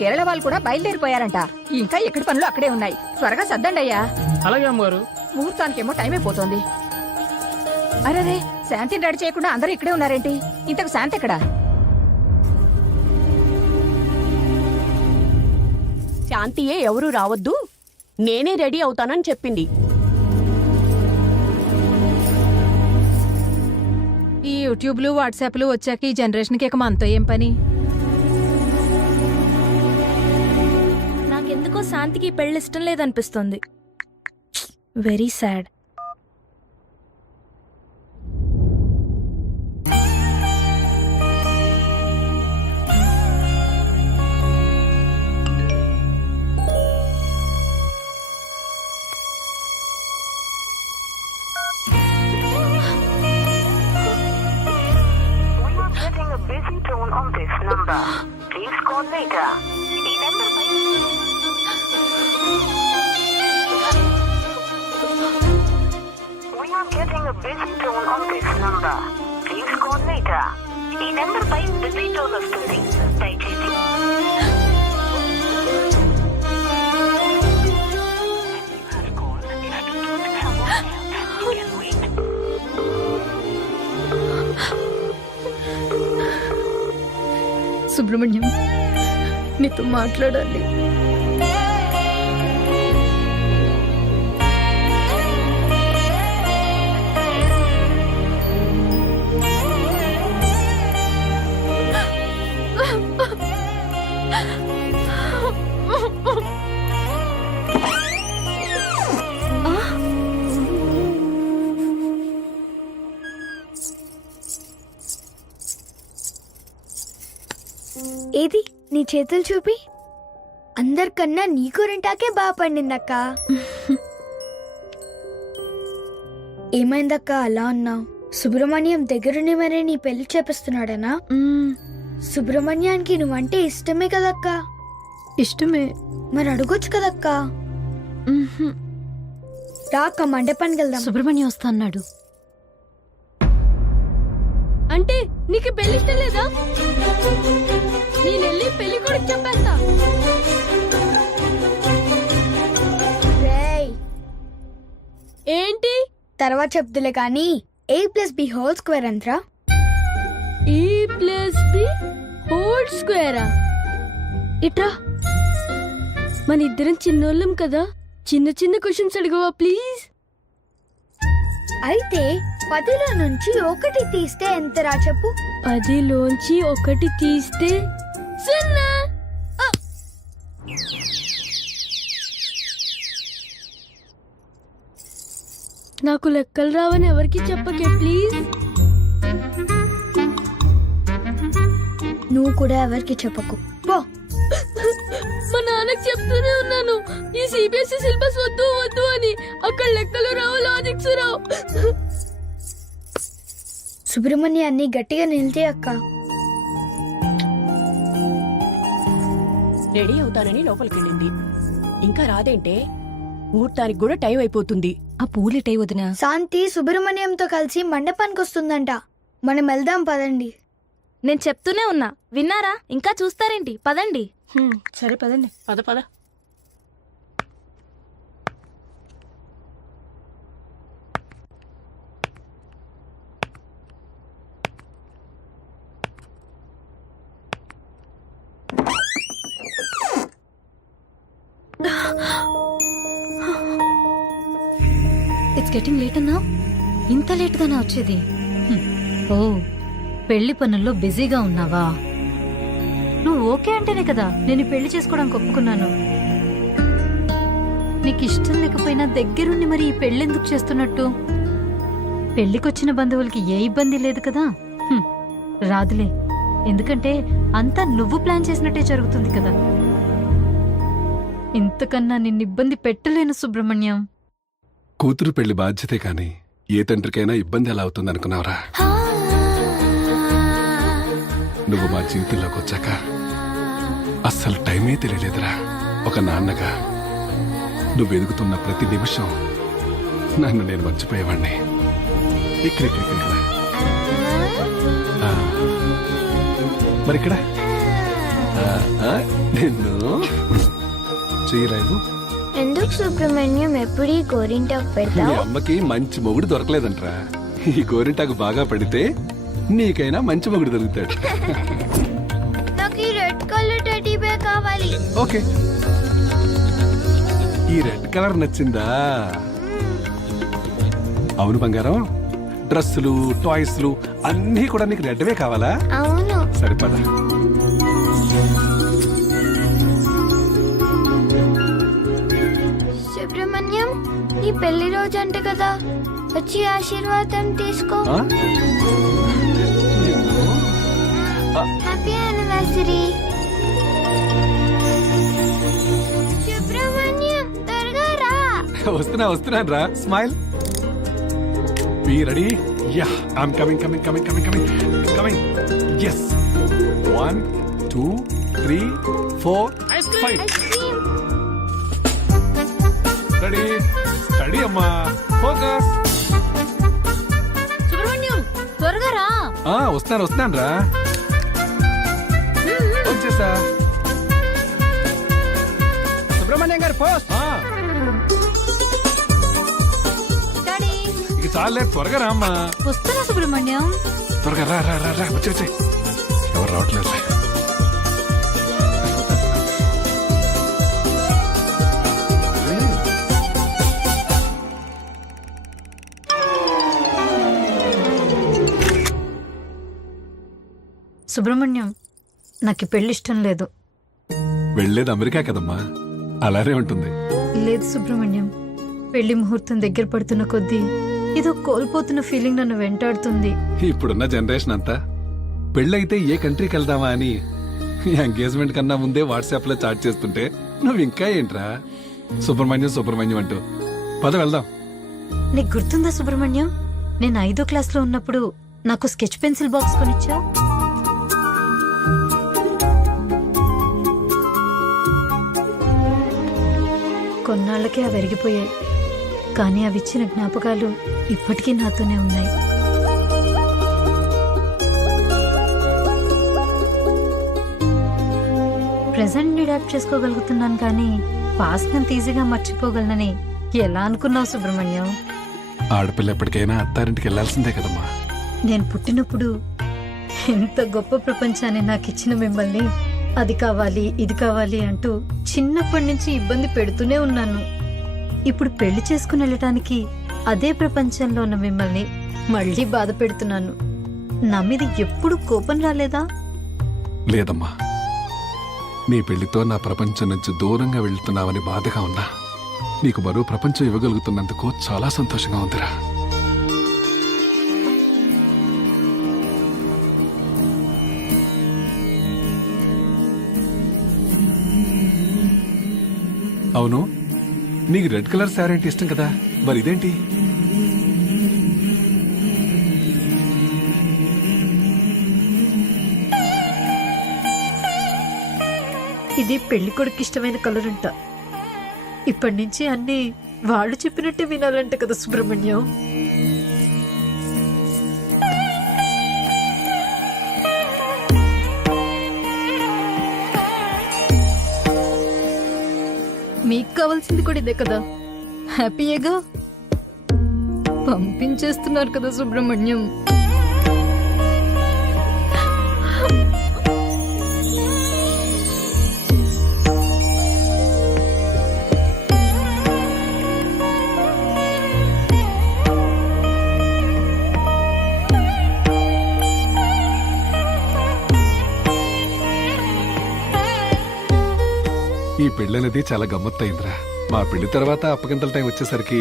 కేరళ వాళ్ళు కూడా బయలుదేరిపోయారంట. ఇంకా ఎక్కడి పనులు అక్కడే ఉన్నాయి. త్వరగా సర్దండి అయ్యా. అలాగే అమ్మగారు. ముహూర్తానికేమో టైం అయిపోతుంది. అరే శాంతిని రెడీ చేయకుండా అందరూ ఇక్కడే ఉన్నారేంటి? ఇంతకు శాంతి ఎక్కడా? శాంతియే ఎవరూ రావద్దు, నేనే రెడీ అవుతానని చెప్పింది. ఈ యూట్యూబ్లు వాట్సాప్లు వచ్చాక ఈ జనరేషన్కి ఇక మనతో ఏం పని? నాకెందుకో శాంతికి పెళ్లి ఇష్టం లేదనిపిస్తుంది. Very sad. Busy tone on this number. Please call later. ఈ నెంబర్ పై We are getting a busy tone on this number. Please call later. ఈ నెంబర్ పై బిజీ టోన్ వస్తుంది. దయచేసి సుబ్రహ్మణ్యం, నీతో మాట్లాడాలి. ఏది నీ చేతులు చూపి. అందరికన్నా నీ కూరంటాకే బాగా పండిందక్క. ఏమైందక్క అలా అన్నావు? సుబ్రహ్మణ్యం దగ్గరుండి మరే నీ పెళ్లి చేపిస్తున్నాడనా? సుబ్రహ్మణ్యానికి నువ్వంటే ఇష్టమే కదక్క. ఇష్టమే. మరి అడగొచ్చు కదక్క. రాక మండపానికి వెళ్దాం. సుబ్రహ్మణ్యం వస్తా అన్నాడు. అంటే నీకు పెళ్లి ఇష్టం లేదా? నేనెళ్ళి పెళ్లి కూడా చెప్పేస్తా. రేయ్, ఏంటి? తర్వాత చెప్తులే కానీ a+b² ఎంతరా? a+b² ఇట్రా. మన ఇద్దరం చిన్నోళ్ళం కదా, చిన్న చిన్న క్వశ్చన్స్ అడగవా ప్లీజ్? అయితే 10లో నుంచి 1 తీస్తే ఎంతరా చెప్పు. 10లోంచి 1 తీస్తే 0. నాకు లెక్కలు రావని ఎవరికి చెప్పకే ప్లీజ్. నువ్వు కూడా ఎవరికి చెప్పకు పో. మా నాన్నకి చెప్తూనే ఉన్నాను, ఈ సిబిఎస్ఈ సిలబస్ వద్దు వద్దు అని. అక్కడ లెక్కలు రావు, లాజిక్స్ రావు. సుబ్రహ్మణ్యాన్ని గట్టిగా నిలితే అక్క. రెడీ అవుతానని లోపలికెళ్ళింది. ఇంకా రాదేంటే? ముహూర్తానికి కూడా టైం అయిపోతుంది. ఆ పూలిటై వదినా. శాంతి సుబ్రహ్మణ్యంతో కలిసి మండపానికి వస్తుందంట. మనం వెళ్దాం పదండి. నేను చెప్తూనే ఉన్నా, విన్నారా? ఇంకా చూస్తారేంటి? పదండి. సరే పదండి. పద పద. ఇట్స్ గెటింగ్ లేట్ అన్నా. ఇంత లేట్గానా వచ్చేది? ఓ, పెళ్లి పనుల్లో బిజీగా ఉన్నావా? నువ్వు ఓకే అంటేనే కదా నేను పెళ్లి చేసుకోవడానికి ఒప్పుకున్నాను. నీకు ఇష్టం లేకపోయినా దగ్గరుండి మరి ఈ పెళ్ళెందుకు చేస్తున్నట్టు? పెళ్లికొచ్చిన బంధువులకి ఏ ఇబ్బంది లేదు కదా. రాదులే, ఎందుకంటే అంతా నువ్వు ప్లాన్ చేసినట్టే జరుగుతుంది కదా. ఇంతకన్నా నిన్ను ఇబ్బంది పెట్టలేను సుబ్రహ్మణ్యం. కూతురు పెళ్లి బాధ్యతే కాని ఏ తండ్రికైనా ఇబ్బంది ఎలా అవుతుంది అనుకున్నావురా? నువ్వు మా జీవితంలోకి వచ్చాక అస్సలు టైమే తెలియలేదురా. ఒక నాన్నగా నువ్వు ఎదుగుతున్న ప్రతి నిమిషం నన్ను నేను మర్చిపోయేవాణ్ణి. ఇక్కడ మరి ఇక్కడ నిన్ను చేయలేదు. ఎందుకు సుబ్రహ్మణ్యం ఎప్పుడు ఈ గోరింటాకు మీ పెడతావు? అమ్మకి మంచి మొగుడు దొరకలేదంట్రా. ఈ గోరింటాకు బాగా పడితే నీకైనా మంచి మొగుడు దొరుకుతాడు. నాకు ఈ రెడ్ కలర్ టెడ్డీ బేర్ కావాలి. ఓకే, ఈ రెడ్ కలర్ నచ్చిందా? అవును బంగారం, డ్రెస్సులు టాయ్స్లు అన్నీ కూడా నీకు రెడ్వే కావాలా? అవును. సరిపదా. సుబ్రహ్మణ్యం, నీ పెళ్లి రోజు అంట కదా, వచ్చి ఆశీర్వాదం తీసుకో. Happy anniversary. సుబ్రహ్మణ్యం, త్వరగా రా. వస్తున్నాను రా. Smile. Be ready? Ya, I'm coming. Yes. 1 2 3 4 5. Ice cream. Ready అమ్మా. ఫోకస్. సుబ్రహ్మణ్యం త్వరగా రా. వస్తున్నాను రా. వచ్చేసా. సుబ్రహ్మణ్యం గారు పోస్ట్. డాడీ ఇక చాలే, త్వరగా రా అమ్మా. వస్తున్నా సుబ్రహ్మణ్యం. త్వరగా రా. వచ్చే. ఎవరు రావట్లేదు. సుబ్రహ్మణ్యం, నాకు ఈ పెళ్లి ఇష్టం లేదు. వెళ్ళేది అమెరికా కదమ్మా, అలానే ఉంటుంది. లేదు సుబ్రహ్మణ్యం, పెళ్లి ముహూర్తం దగ్గర పడుతున్న కొద్దీ ఏదో కోల్పోతున్న ఫీలింగ్ నన్ను వెంటాడుతుంది. ఇప్పుడున్న జనరేషన్ అంతా పెళ్ళైతే ఏ కంట్రీకి వెళ్దామా అని ఎంగేజ్మెంట్ కన్నా ముందే వాట్సాప్ లో చాట్ చేస్తుంటే నువ్వు ఇంకా ఏంట్రా సుబ్రహ్మణ్యం అంటూ. పద వెళ్దాం. నీకు గుర్తుందా సుబ్రహ్మణ్యం, నేను 5వ క్లాస్లో ఉన్నప్పుడు నాకు స్కెచ్ పెన్సిల్ బాక్స్ కొనిచ్చావు. కొన్నాళ్ళకే అవి విరిగిపోయాయి, కానీ అవి ఇచ్చిన జ్ఞాపకాలు ఇప్పటికీ నాతోనే ఉన్నాయి. ప్రెజెంట్ అడాప్ట్ చేసుకోగలుగుతున్నాను, కానీ పాస్ట్ నంత ఈజీగా మర్చిపోగలనని ఎలా అనుకున్నావు సుబ్రహ్మణ్యం? ఆడపిల్ల ఎప్పటికైనా అత్తారింటికి వెళ్లాల్సిందే కదమ్మా. నేను పుట్టినప్పుడు ఎంత గొప్ప ప్రపంచాన్ని నాకు ఇచ్చిన మిమ్మల్ని అది కావాలి ఇది కావాలి అంటూ చిన్నప్పటి నుంచి ఇబ్బంది పెడుతూనే ఉన్నాను. ఇప్పుడు పెళ్లి చేసుకుని వెళ్ళటానికి అదే ప్రపంచంలో ఉన్న మిమ్మల్ని మళ్ళీ బాధ పెడుతున్నాను. నా మీద ఎప్పుడు కోపం రాలేదా? లేదమ్మా, నీ పెళ్లితో నా ప్రపంచం నుంచి దూరంగా వెళ్తున్నావని బాధగా ఉన్నా నీకు మరో ప్రపంచం ఇవ్వగలుగుతున్నందుకు చాలా సంతోషంగా ఉందిరా. అవును, నీకు రెడ్ కలర్ శారీ అంటే ఇష్టం కదా, మరి ఇదేంటి? ఇది పెళ్లి కొడుకు ఇష్టమైన కలర్ అంట. ఇప్పటి నుంచి అన్ని వాళ్ళు చెప్పినట్టే వినాలంట కదా సుబ్రహ్మణ్యం. మీకు కావాల్సింది కూడా ఇదే కదా, హ్యాపీయేగా. పంపించేస్తున్నారు కదా సుబ్రహ్మణ్యం. ఈ పెళ్ళనేది చాలా గమ్మత్తయిందిరా. మా పెళ్లి తర్వాత అప్పగింతల టైం వచ్చేసరికి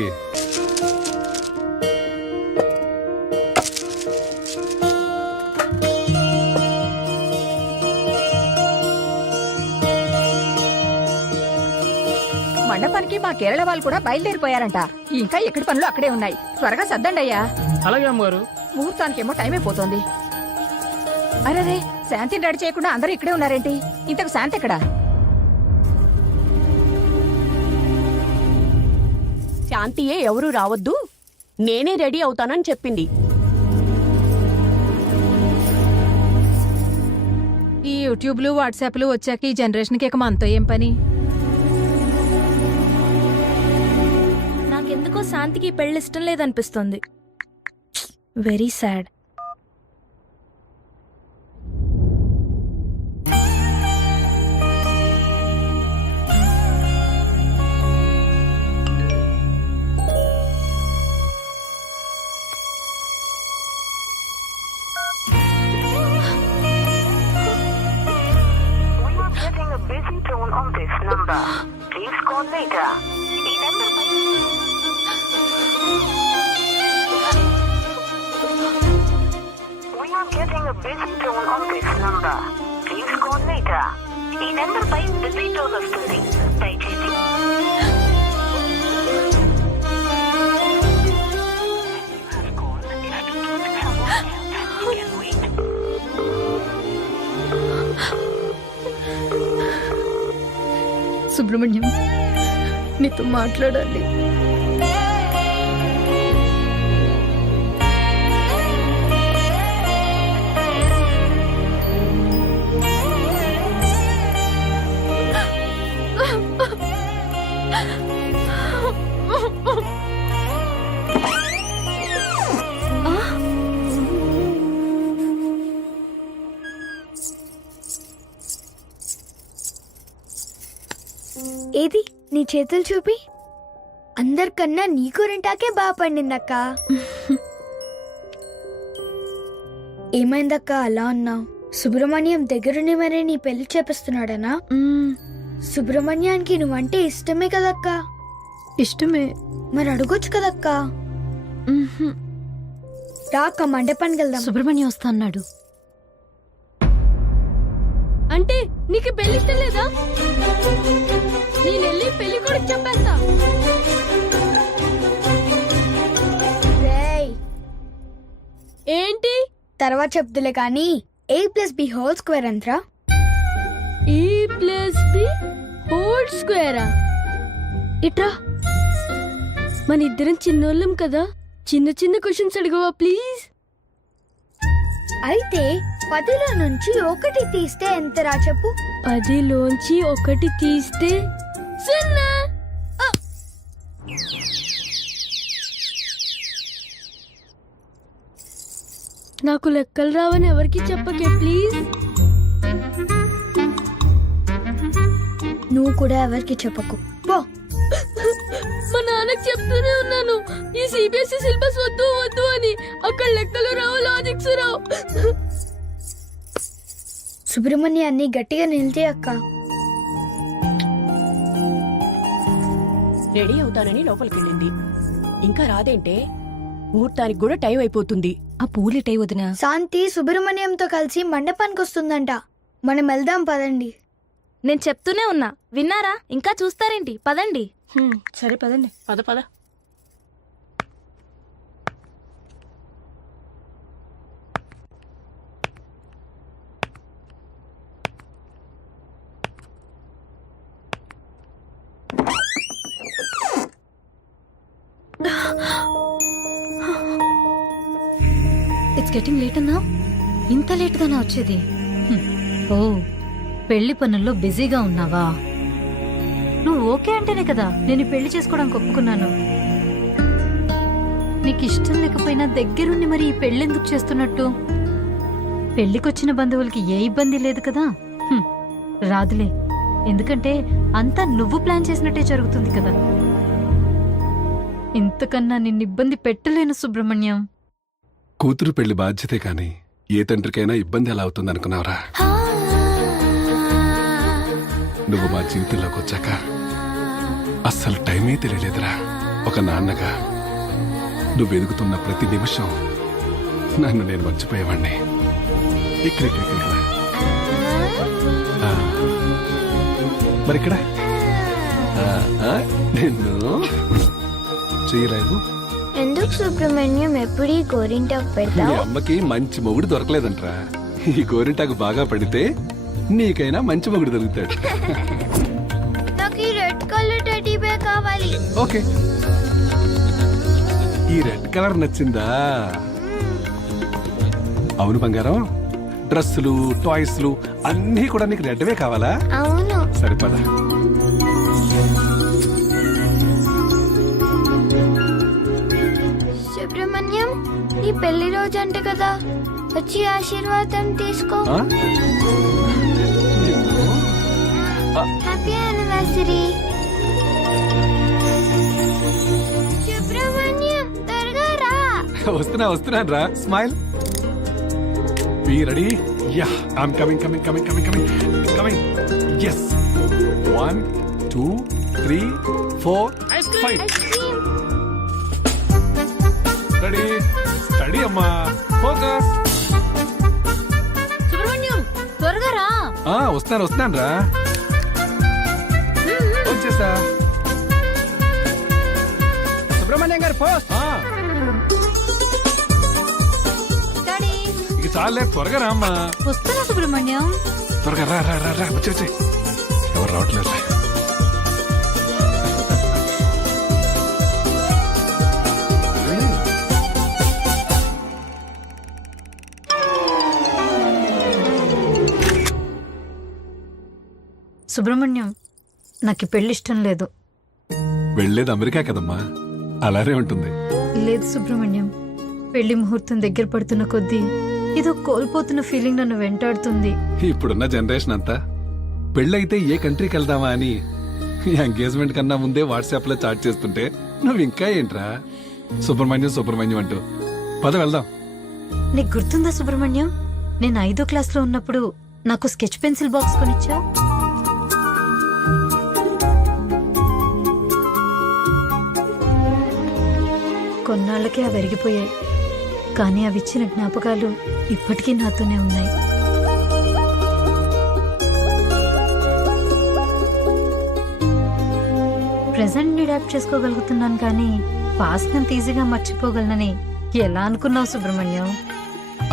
మండపానికి మా కేరళ వాళ్ళు కూడా బయలుదేరిపోయారంట. ఇంకా ఎక్కడి పనులు అక్కడే ఉన్నాయి. త్వరగా సర్దండి అయ్యా. అలాగే అమ్మగారు. ముహూర్తానికేమో టైం అయిపోతుంది. అరే, శాంతిని రెడీ చేయకుండా అందరూ ఇక్కడే ఉన్నారేంటి? ఇంతకు శాంతి ఎక్కడా? శాంతియే ఎవరూ రావద్దు, నేనే రెడీ అవుతానని చెప్పింది. ఈ యూట్యూబ్లు వాట్సాప్లు వచ్చాక ఈ జనరేషన్కి ఇక మనతో ఏం పని? నాకెందుకో శాంతికి ఈ పెళ్లి ఇష్టం లేదనిపిస్తుంది. Very sad. We are getting a busy tone on this number. Please call later. ఈ నెంబర్పై We are getting a busy tone on this number. Please call later. ఈ నెంబర్పై బిజీ టోన్ వస్తుంది. దయచేసి సుబ్రహ్మణ్యం, నీతో మాట్లాడాలి. ఏది నీ చేతులు చూపి. అందరికన్నా నీ గోరింటాకే బాగా పండిందక్క. ఏమైందక్క అలా ఉన్నావు? సుబ్రహ్మణ్యం దగ్గరుండి మరే నీ పెళ్లి చేపిస్తున్నాడనా? సుబ్రహ్మణ్యానికి నువ్వంటే ఇష్టమే కదక్క. ఇష్టమే. మరి అడగొచ్చు కదక్క. రాక మండపానికి వెళ్దాం. సుబ్రహ్మణ్యం వస్తా అన్నాడు. అంటే నీకు పెళ్లి ఇష్టం లేదా? నేను వెళ్ళి పెళ్లి కూడా చెప్పేస్తా. రేయ్, ఏంటి? తర్వాత చెప్తులే కానీ A+B² ఎంతరా? A+B² ఇట్రా. మన ఇద్దరం చిన్నోళ్ళం కదా, చిన్న చిన్న క్వశ్చన్స్ అడగవా ప్లీజ్? అయితే 10లో నుంచి 1 తీస్తే ఎంతరా చెప్పు. 10లోంచి 1 తీస్తే 0. నాకు లెక్కలు రావని ఎవరికి చెప్పకే ప్లీజ్. నువ్వు కూడా ఎవరికి చెప్పకు పో. మా నాన్నకి చెప్తూనే ఉన్నాను ఈ సిబిఎస్ఈ సిలబస్ వద్దు వద్దు అని. అక్కడ లెక్కలు రావు, లాజిక్స్ రావు. సుబ్రహ్మణ్యాన్ని గట్టిగా నిలితే అక్క. రెడీ అవుతానని లోపలికెళ్ళింది. ఇంకా రాదేంటే? ముహూర్తానికి కూడా టైం అయిపోతుంది. ఆ పూలిటై వదినా. శాంతి సుబ్రహ్మణ్యంతో కలిసి మండపానికి వస్తుందంట. మనం వెళ్దాం పదండి. నేను చెప్తూనే ఉన్నా, విన్నారా? ఇంకా చూస్తారేంటి? పదండి. సరే పదండి. పద పద. ఇట్స్ గెటింగ్ లేట్ అన్నా. ఇంత లేట్ గానా వచ్చేది? ఓ, పెళ్లి పనుల్లో బిజీగా ఉన్నావా? నువ్వు ఓకే అంటేనే కదా నేను ఈ పెళ్లి చేసుకోవడానికి ఒప్పుకున్నాను. నీకు ఇష్టం లేకపోయినా దగ్గరుండి మరి ఈ పెళ్ళెందుకు చేస్తున్నట్టు? పెళ్లికొచ్చిన బంధువులకి ఏ ఇబ్బంది లేదు కదా. రాదులే, ఎందుకంటే అంతా నువ్వు ప్లాన్ చేసినట్టే జరుగుతుంది కదా. ఇంతకన్నా నిన్ను ఇబ్బంది పెట్టలేను సుబ్రహ్మణ్యం. కూతురు పెళ్లి బాధ్యతే కాని ఏ తండ్రికైనా ఇబ్బంది ఎలా అవుతుంది అనుకున్నావురా? నువ్వు మా జీవితంలోకి వచ్చాక అస్సలు టైమే తెలియలేదురా. ఒక నాన్నగా నువ్వు ఎదుగుతున్న ప్రతి నిమిషం నన్ను నేను మర్చిపోయేవాణ్ణి. ఇక్కడ మరి ఇక్కడ నిన్ను చేయలేవు. ఎందుకు సుబ్రహ్మణ్యం ఎప్పుడు ఈ గోరింటాకు మీ పెడతావు? అమ్మకి మంచి మొగుడు దొరకలేదంట్రా. ఈ గోరింటాకు బాగా పడితే నీకైనా మంచి మొగుడు దొరుకుతాడు. నాకు ఈ రెడ్ కలర్ టెడ్డీ బేర్ కావాలి. ఓకే, ఈ రెడ్ కలర్ నచ్చిందా? అవును బంగారం, డ్రెస్సులు టాయ్స్లు అన్నీ కూడా నీకు రెడ్వే కావాలా? అవును. సరిపదా. సుబ్రహ్మణ్యం, నీ పెళ్లి రోజు అంట కదా, వచ్చి ఆశీర్వాదం తీసుకో. Happy anniversary. సుబ్రహ్మణ్యం, త్వరగా రా. వస్తున్నాను రా. Smile. Be ready. Ya, I'm coming. Yes. 1 2 3 4 5. Ice cream. Ready అమ్మా. ఫోకస్. సుబ్రహ్మణ్యం త్వరగా రా. వస్తున్నాను రా. వచ్చేసా. సుబ్రహ్మణ్యం గారు పోస్ట్. డాడీ ఇక చాలే, త్వరగా రా అమ్మా. వస్తున్నా సుబ్రహ్మణ్యం. త్వరగా రా. వచ్చే. ఎవరు రావట్లేదు. సుబ్రహ్మణ్యం, నాకు ఈ పెళ్లి ఇష్టం లేదు. వెళ్ళేది అమెరికా కదమ్మా, అలానే ఉంటుంది. లేదు సుబ్రహ్మణ్యం, పెళ్లి ముహూర్తం దగ్గర పడుతున్న కొద్దీ ఏదో కోల్పోతున్న ఫీలింగ్ నన్ను వెంటాడుతుంది. ఇప్పుడున్న జనరేషన్ అంతా పెళ్ళైతే ఏ కంట్రీకి వెళ్దామా అని ఎంగేజ్మెంట్ కన్నా ముందే వాట్సాప్ లో చాట్ చేస్తుంటే నువ్వు ఇంకా ఏంట్రా సుబ్రహ్మణ్యం అంటూ. పద వెళ్దాం. నీకు గుర్తుందా సుబ్రహ్మణ్యం, నేను 5వ క్లాస్లో ఉన్నప్పుడు నాకు స్కెచ్ పెన్సిల్ బాక్స్ కొనిచ్చావు. కొన్నాళ్ళకే అవి అరిగిపోయాయి, కానీ అవి ఇచ్చిన జ్ఞాపకాలు ఇప్పటికీ నాతోనే ఉన్నాయి. ప్రెజెంట్ ని అడాప్ట్ చేసుకోగలుగుతున్నాను, కానీ పాస్ట్ అంత ఈజీగా మర్చిపోగలనని ఎలా అనుకున్నావు సుబ్రహ్మణ్యం?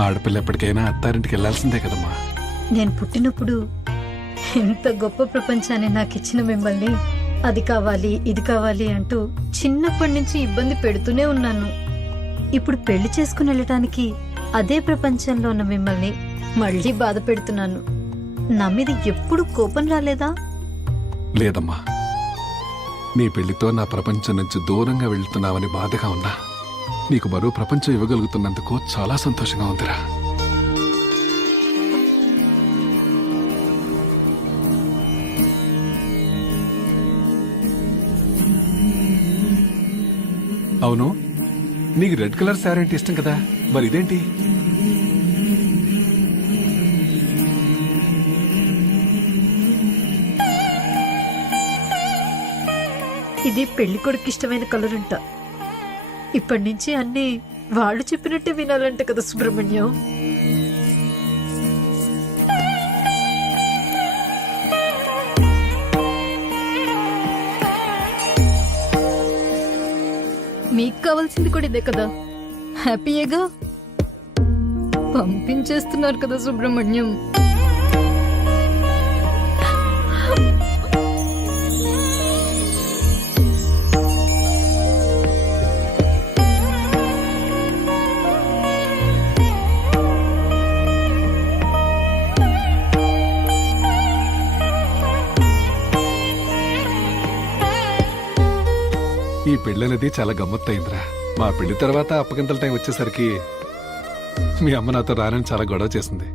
ఆడపిల్ల ఎప్పటికైనా అత్తారింటికి వెళ్లాల్సిందే కదమ్మా. నేను పుట్టినప్పుడు ఎంత గొప్ప ప్రపంచాన్ని నాకు ఇచ్చిన మిమ్మల్ని అది కావాలి ఇది కావాలి అంటూ చిన్నప్పటి నుంచి ఇబ్బంది పెడుతూనే ఉన్నాను. ఇప్పుడు పెళ్లి చేసుకుని వెళ్ళటానికి అదే ప్రపంచంలో ఉన్న మిమ్మల్ని మళ్ళీ బాధ పెడుతున్నాను. నా మీద ఎప్పుడు కోపం రాలేదా? లేదమ్మా, నీ పెళ్లితో నా ప్రపంచం నుంచి దూరంగా వెళ్తున్నావని బాధగా ఉన్నా నీకు మరో ప్రపంచం ఇవ్వగలుగుతున్నందుకు చాలా సంతోషంగా ఉందిరా. అవును, నీకు రెడ్ కలర్ శారీ అంటే ఇష్టం కదా, మరి ఇదేంటి? ఇది పెళ్లి కొడుకు ఇష్టమైన కలర్ అంట. ఇప్పటి నుంచి అన్ని వాళ్ళు చెప్పినట్టే వినాలంట కదా సుబ్రహ్మణ్యం. మీకు కావాల్సింది కూడా ఇదే కదా, హ్యాపీయేగా. పంపించేస్తున్నారు కదా సుబ్రహ్మణ్యం. ఈ పెళ్ళనేది చాలా గమ్మత్తయిందిరా. మా పెళ్లి తర్వాత అప్పగింతల టైం వచ్చేసరికి మీ అమ్మ నాతో రానని చాలా గొడవ చేసింది.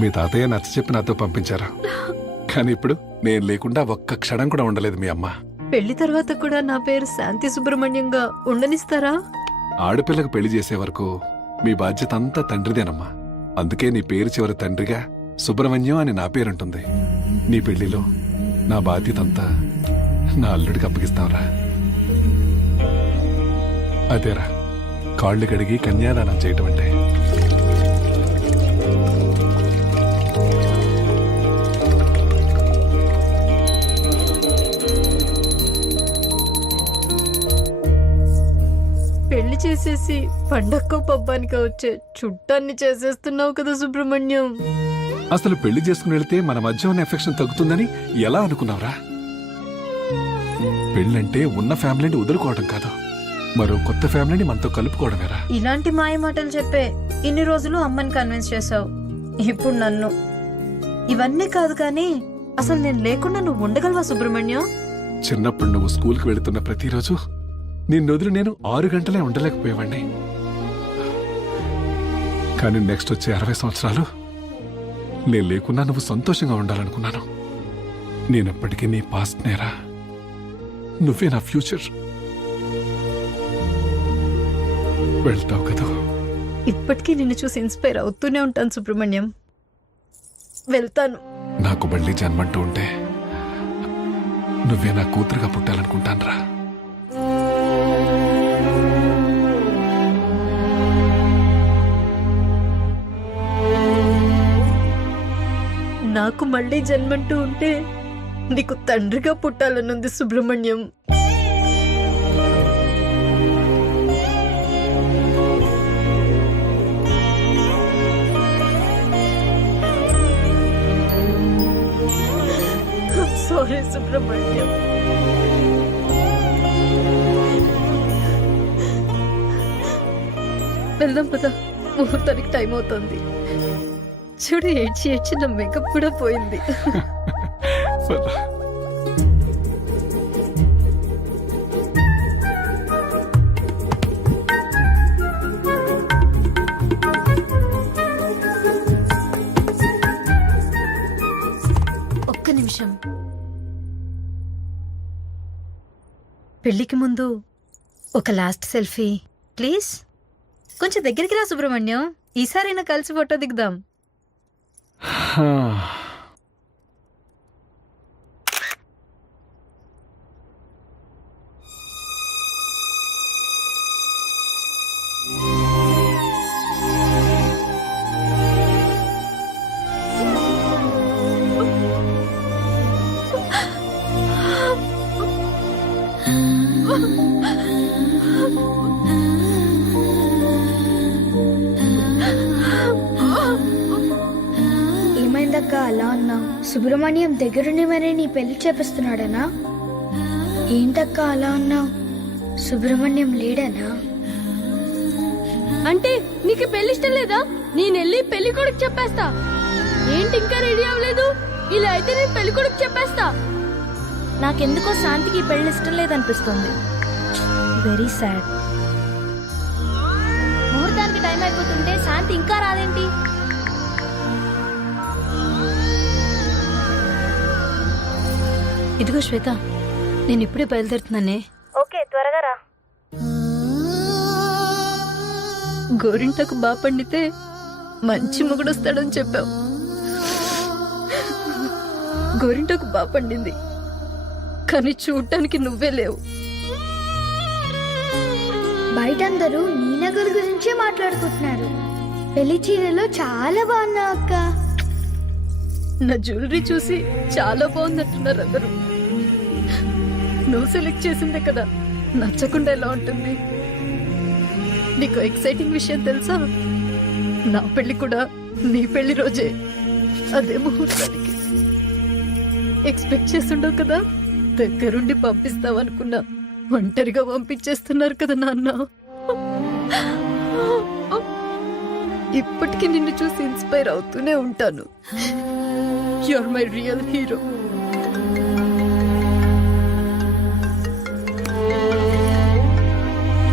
మీ తాతయ్య నచ్చ చెప్పి నాతో పంపించారు, కానీ ఇప్పుడు నేను లేకుండా ఒక్క క్షణం కూడా ఉండలేదు మీ అమ్మ. పెళ్లి తర్వాత కూడా నా పేరు శాంతి సుబ్రహ్మణ్యంగా ఉండనిస్తారా? ఆడపిల్లకు పెళ్లి చేసే వరకు మీ బాధ్యత అంతా తండ్రిదేనమ్మా. అందుకే నీ పేరు చివరి తండ్రిగా సుబ్రహ్మణ్యం అని నా పేరుంటుంది. నీ పెళ్లిలో నా బాధ్యత అంతా నా అల్లుడికి అప్పగిస్తావురా. అదేరా కాళ్ళు కడిగి కన్యాదానం చేయటం అంటే. పెళ్లి చేసేసి పండక్కో పబ్బానికి వచ్చే చుట్టాన్ని చేసేస్తున్నావు కదా సుబ్రహ్మణ్యం. అసలు పెళ్లి చేసుకుని వెళితే మన మధ్య ఉన్న ఎఫెక్షన్ తగ్గుతుందని ఎలా అనుకున్నావురా? పెళ్ళంటే ఉన్న ఫ్యామిలీని వదులుకోవడం కాదు, మరో కొత్త ఫ్యామిలీని మనతో కలుపుకోవడమేరా. ఇలాంటి మాయ మాటలు చెప్పే ఇన్ని రోజులు అమ్మని కన్విన్స్ చేసావు, ఇప్పుడు నన్ను. ఇవన్నీ కాదు కానీ అసలు నేను లేకుండా నువ్వు ఉండగలవా సుబ్రహ్మణ్యం? చిన్నప్పుడు నువ్వు స్కూల్కి వెళుతున్న ప్రతిరోజు నిన్ను వదిలి నేను 6 గంటలే ఉండలేకపోయేవాడిని. కానీ నెక్స్ట్ వచ్చే 60 సంవత్సరాలు నేను లేకున్నా నువ్వు సంతోషంగా ఉండాలనుకున్నాను. నేనెప్పటికీ నీ పాస్ట్ నేరా, నువ్వే నా ఫ్యూచర్. వెళ్తావు కదా? ఇప్పటికీ నిన్ను చూసి ఇన్స్పైర్ అవుతూనే ఉంటాను సుబ్రహ్మణ్యం. వెళ్తాను. నాకు మళ్ళీ జన్మంటూ ఉంటే నువ్వే నా కూతురుగా పుట్టాలనుకుంటానురా. నాకు మళ్ళీ జన్మంటూ ఉంటే నీకు తండ్రిగా పుట్టాలనుంది సుబ్రహ్మణ్యం. సారీ సుబ్రహ్మణ్యం. వెళ్దాం పద, ముహూర్తానికి టైం అవుతుంది. చూడు, ఏడ్చి ఏడ్చి నా మేకప్ కూడా పోయింది. ఒక్క నిమిషం. పెళ్లికి ముందు ఒక లాస్ట్ సెల్ఫీ ప్లీజ్. కొంచెం దగ్గరికి రా సుబ్రహ్మణ్యం, ఈసారైనా కలిసి ఫోటో దిగుదాం. ఏమైందక్క అలా అన్నావు? సుబ్రహ్మణ్యం దగ్గరుండి మరి నీ పెళ్లి చేపిస్తున్నాడనా? ఏంటక్క అలా అన్నావు? సుబ్రహ్మణ్యం లేడనా? అంటే నీకు పెళ్లి ఇష్టం లేదా? నేనెళ్ళి పెళ్లి కొడుకు చెప్పేస్తా. ఏంటి ఇంకా రెడీ అవ్వలేదు? ఇలా అయితే నేను పెళ్లి కొడుకు చెప్పేస్తా. నాకెందుకో శాంతికి ఈ పెళ్లి ఇష్టం లేదనిపిస్తుంది. Very sad. ముహూర్తానికి టైం అయిపోతుంటే శాంతి ఇంకా రాదేంటి? ఇదిగో శ్వేత, నేను ఇప్పుడే బయలుదేరుతున్నానే. ఓకే, త్వరగా రా. గోరింటకు బాగా పండితే మంచి మొగుడొస్తాడని చెప్పావు. గోరింటకు బాగా పండింది, కానీ చూడటానికి నువ్వే లేవు. బయట అందరూ నీ నగల గురించే మాట్లాడుకుంటున్నారు. పెళ్లి చీరలో చాలా బాగున్నావు అక్క. నా జ్యువెలరీ చూసి చాలా బాగుందంటున్నారు అందరూ. నువ్వు సెలెక్ట్ చేసిందే కదా, నచ్చకుండా ఎలా ఉంటుంది? నీకు ఎక్సైటింగ్ విషయం తెలుసా? నా పెళ్లి కూడా నీ పెళ్లి రోజే, అదే ముహూర్తానికి. ఎక్స్పెక్ట్ చేస్తుండవు కదా, దగ్గరుండి పంపిస్తావనుకున్నా, ఒంటరిగా పంపించేస్తున్నారు కదా నాన్న. ఇప్పటికీ నిన్ను చూసి ఇన్స్పైర్ అవుతూనే ఉంటాను. You are my real hero.